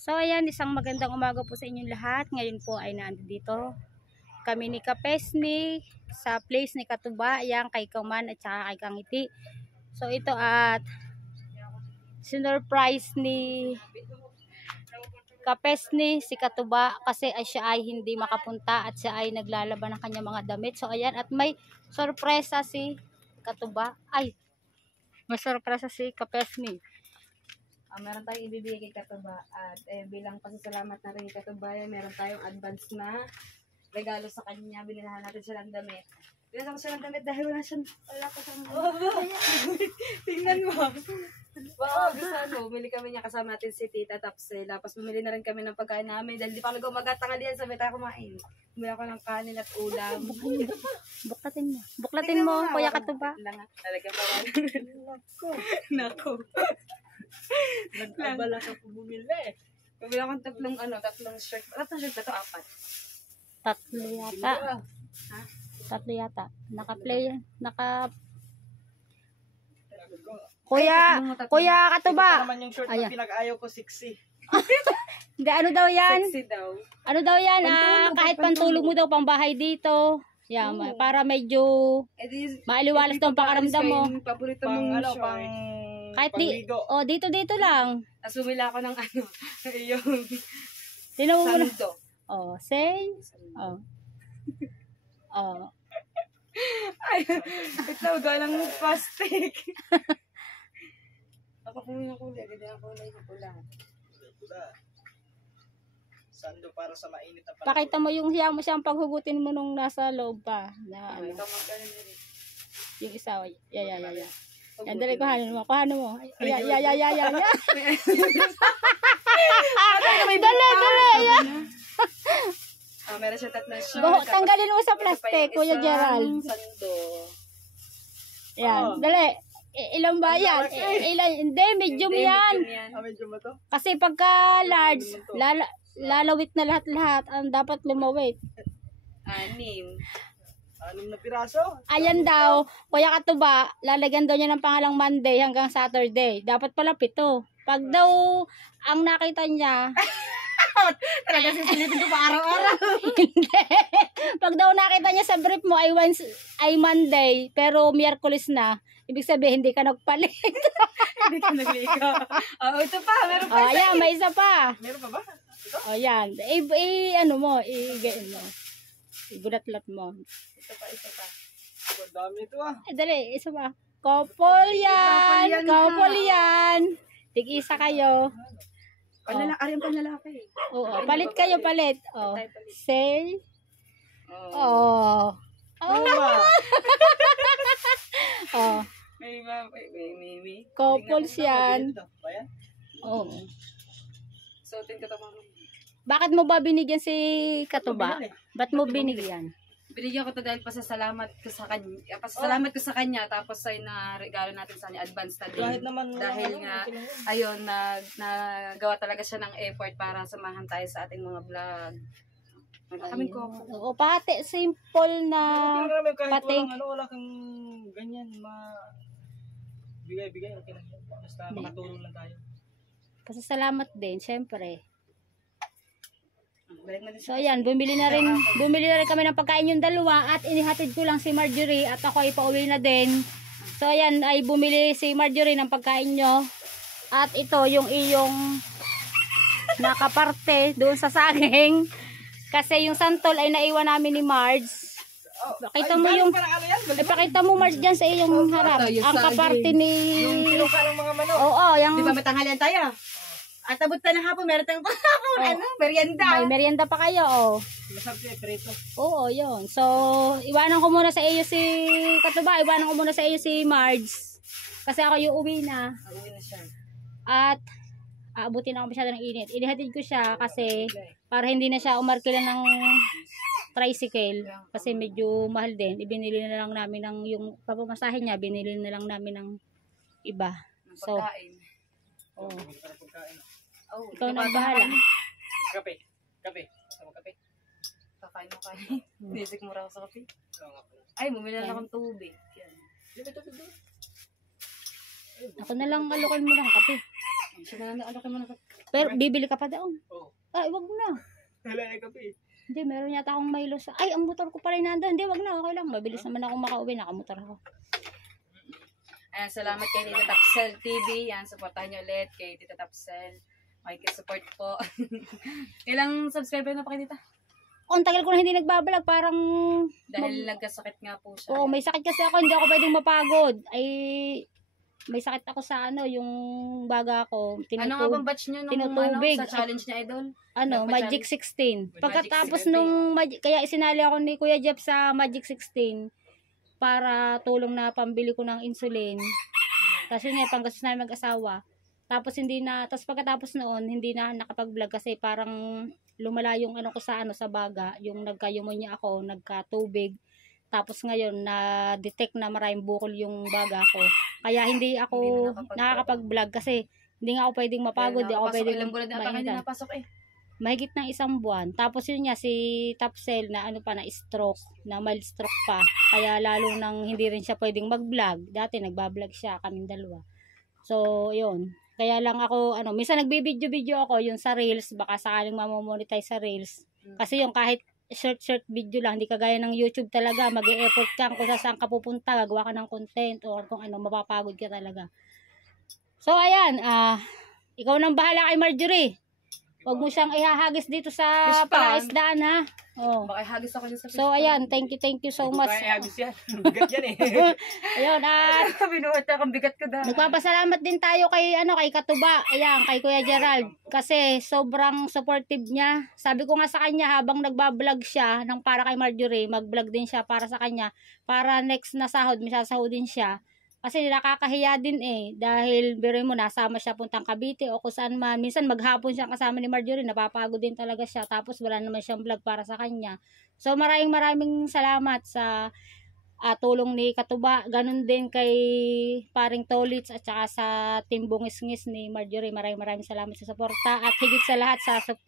So ayan, isang magandang umaga po sa inyong lahat. Ngayon po ay nandito kami ni Kapesni sa place ni Katuba, yang kay Kauman at saka kay Kangiti. So ito at sinurprise ni Kapesni si Katuba kasi siya ay hindi makapunta at siya ay naglalaban ng kanyang mga damit. So ayan, at may sorpresa si Katuba. Ay, may sorpresa si Kapesni. Meron tayong ibibigay kay Katuba at bilang pasasalamat na rin kay Katuba, meron tayong advance na regalo sa kanya. Binilahan natin siya ng damit. Binilahan ko siya ng damit dahil wala pa siyang tingnan mo. Wow, gusto bumili kami niya kasama natin si Tita tapos bumili na rin kami ng pagkain namin dahil di pa nag-umaga-tangal yan, sabi tayo kumain. Bumili ako ng kanin at ulam. Buklatin mo, Kuya Katuba. Talaga pa ba? Nako. Nag-abala ka po bumili eh. Bumili akong tatlong shirt. Tatlong shirt ba ito? 4. Tatlo yata. Ha? Tatlo yata. Kuya Katuba. Ito naman yung short Ayan. na pinag-ayaw ko, 6. Hindi, ano daw yan? Sexy daw. Ano daw yan? Pantulog, Kahit pantulog. pantulog mo daw pang bahay dito. Yan, para medyo maaliwalas daw ang pakaramdam mo. Yung paborito Pang mong ano, short. pang Kahit pangligo. dito lang. Tapos bumili ako ng yung Tinaw mo na. sando. Oh, say. Oh. Oh. Ay, ito, galang plastic. Ako kung yung kulay, ganda ang kulay ng pula. Sando para sa mainit na panahon. Pakita mo yung hiya mo siyang paghugutin mo nung nasa loob pa. Na, ano, Ito magkano na rin. yung isa. Ya. Yan, dali, kuhanin mo. Ya. Dali. Ya. Meron siya tatlong shirt. Tanggalin mo sa plastic, Kuya Gerald. Sando. Yan, dali. Ilang ba yan? Hindi, medium yan. Medyo ba to? Kasi pagka large, lalawit na lahat-lahat. Ang dapat lumawit. 6. 6 na piraso. Ayan daw, Kuya Katuba, lalagyan daw niya ng pangalang Monday hanggang Saturday. Dapat pala 7. Pag daw ang nakita niya, Talaga sisilipin ko pa araw-araw. hindi. Pag daw nakita niya sa brief mo ay Monday, pero Miyerkules na, ibig sabihin hindi ka nagpalit. Hindi ka nagligo. Ito pa, meron pa. Ayan, may isa pa. Meron pa ba? O yan, ano mo, ibulat-lat mo. Ito pa. Ang dami ito ah. Ay, dali, isa pa. Couple yan. Tig-isa kayo. Panlalaki. Oo, palit kayo, palit. Oh. Say. Oh. Oh. May. Couples yan. Ito, ba yan? Oh. Suotin ko ito mama. Bakit mo ba binigyan si Katuba? Ba't mo binigyan? Binigyan ko to dahil pasasalamat ko sa kanya. Pasasalamat ko sa kanya tapos ay na-regalo natin sa kanya advance na din. Kahit naman Dahil nga ayun nagawa talaga siya ng effort para samahan tayo sa ating mga vlog. Kaming ko. Oo, pati simple na okay lang naman kahit pating. wala kang ganyan bigay okay lang yan. Basta makatulong lang tayo. Pasasalamat din, syempre. Balik na din So ayan, bumili na rin kami ng pagkain yung dalawa at inihatid ko lang si Marjorie at ako ay pauwi na din. So ayan, ay bumili si Marjorie ng pagkain nyo. At ito yung iyong nakaparte doon sa saging. Kasi yung santol ay naiwan namin ni Marge. Pakita mo yung pakita mo Marge dyan sa iyong harap. Ang kaparte ni Kinuha ng mga manok. Oo, yung Di ba matanghalian tayo? At abot na ng hapon, meron tayong hapon, merienda. may merienda pa kayo, oh. Masarap siya, preto. Oo, yun. So, iwanan ko muna sa iyo si Katuba, iwanan ko muna sa iyo si Marge. Kasi ako yung uwi na. Uwi na siya. At aabutin ako masyado ng init. Inihatid ko siya kasi para hindi na siya umarkila ng tricycle. Kasi medyo mahal din. Ibinili na lang namin ng yung papamasahe niya, binili na lang namin ng iba. So, Pagkain. oh, Oh, ikaw na ang bahala. Kape. Sama kape. Kakain mo kain. Nisik mo raw sa kape. Ay, bumili na akong tubig. Yan. Ako na lang alukan mo ng kape. Siya na ano ka muna. Pero bibili ka pa daw. Oo. Ay, wag na. Wala na kape. Hindi, meron yata akong Milo sa... Ay, ang motor ko pala nandun. Hindi, wag na. Okay lang. Mabilis naman akong makauwi. Nakamotor ako. Ayan, salamat kay Tita Tapsel TV. Yan, supportahan nyo ulit kay Tita Tapsel. Makikisupport po. Ilang subscriber na pa kay Tita? Ang tagal ko na hindi nagbabalag. Parang... Dahil nagkasakit nga po siya. Oo, may sakit kasi ako. Hindi ako pwedeng mapagod. Ay... May sakit ako sa yung baga ko. Ano nga bang batch nyo nung tinutubig. sa challenge niya, Idol? Magic 16. Magic Pagkatapos 16. nung, kaya isinali ako ni Kuya Jeff sa Magic 16 para tulong na pambili ko ng insulin. Tapos yun nga, panggastos namin mag-asawa. Tapos tapos pagkatapos noon, hindi na nakapag-vlog kasi parang lumala yung ko sa baga, yung nagka-pneumonia ako, nagka-tubig. Tapos ngayon, na-detect na maraming bukol yung baga ko. Kaya hindi ako nakakapag-vlog kasi hindi nga ako pwedeng mapagod. Hindi ako pwedeng ilang bulan na ata hindi napasok eh. mahigit ng 1 buwan. Tapos yun nga, si Tapsel na stroke, na mild stroke pa. Kaya lalo nang hindi rin siya pwedeng mag-vlog. Dati nagbablog siya, kaming dalawa. So, yun. Kaya lang ako, minsan nagbibideo-video ako, yung sa Reels, baka sakaling mamomonetize sa Reels. Kasi yung kahit short video lang, hindi kagaya ng YouTube talaga, mag-e-effort ka kung saan ka pupunta, gagawa ka ng content, or kung mapapagod ka talaga. So, ayan, ikaw nang bahala kay Marjorie. Huwag mo siyang ihahagis dito sa palaisdaan, ha? Oh. Baka ihagis ako sa fish So, ayan, thank you so much. Kaya ihagis yan. Bigat yan eh. Ayun, at Binuhat akong bigat ko dahil. nagpapasalamat din tayo kay kay Katuba, ayan, kay Kuya Gerald kasi sobrang supportive niya. Sabi ko nga sa kanya habang nagba-vlog siya ng para kay Marjorie, mag-vlog din siya para sa kanya, para next na sahod, may sasahodin siya. Kasi nakakahiya din dahil biruin mo nasama siya puntang Cavite o kung saan man. Minsan maghapon siya kasama ni Marjorie, napapagod din talaga siya. Tapos wala naman siyang vlog para sa kanya. So maraming salamat sa tulong ni Katuba, ganun din kay paring Tolits at saka sa team Bungis-ngis ni Marjorie. Maraming salamat sa suporta at higit sa lahat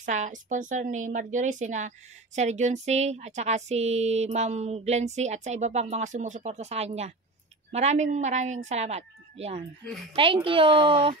sa sponsor ni Marjorie, sina Sir Junsi at saka si Ma'am Glency at sa iba pang mga sumusuporta sa kanya. Maraming salamat. Yan. Thank you.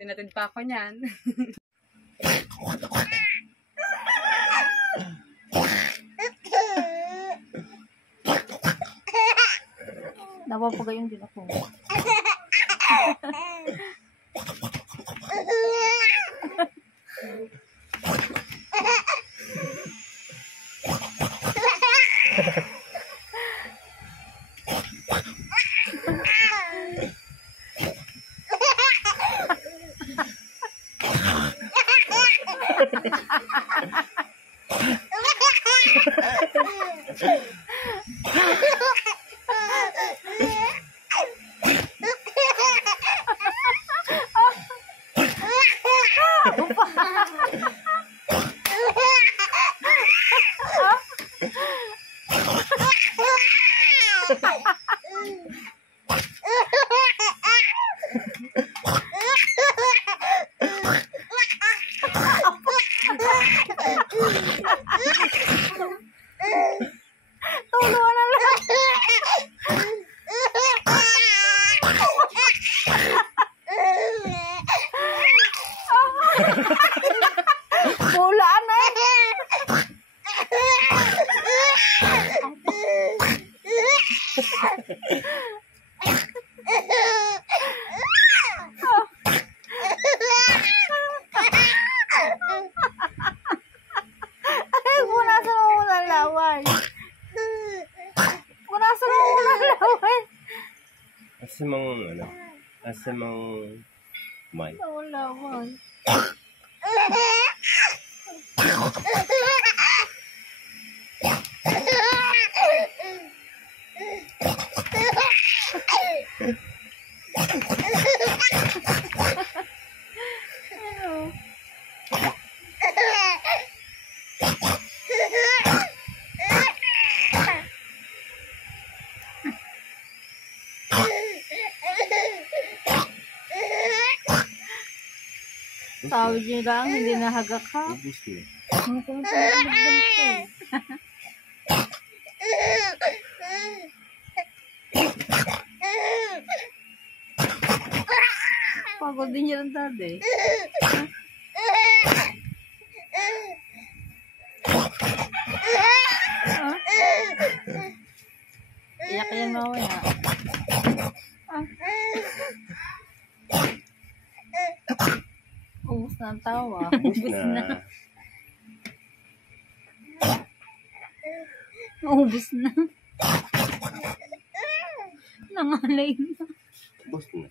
Tinatid pa ako niyan. Napapagayon din ako. Bulaan na Ay, punasan mo muna lawan. Punasan mo muna lawan. Asamang may. Lawan. Tawid niyo lang, hindi nahagak ka. Ubus niya. Pagod din yan ang daddy. Iyak yan mamaya. Ubus na ang tawa. Ubus na. Ubus na. Nangalay na. Ubus na.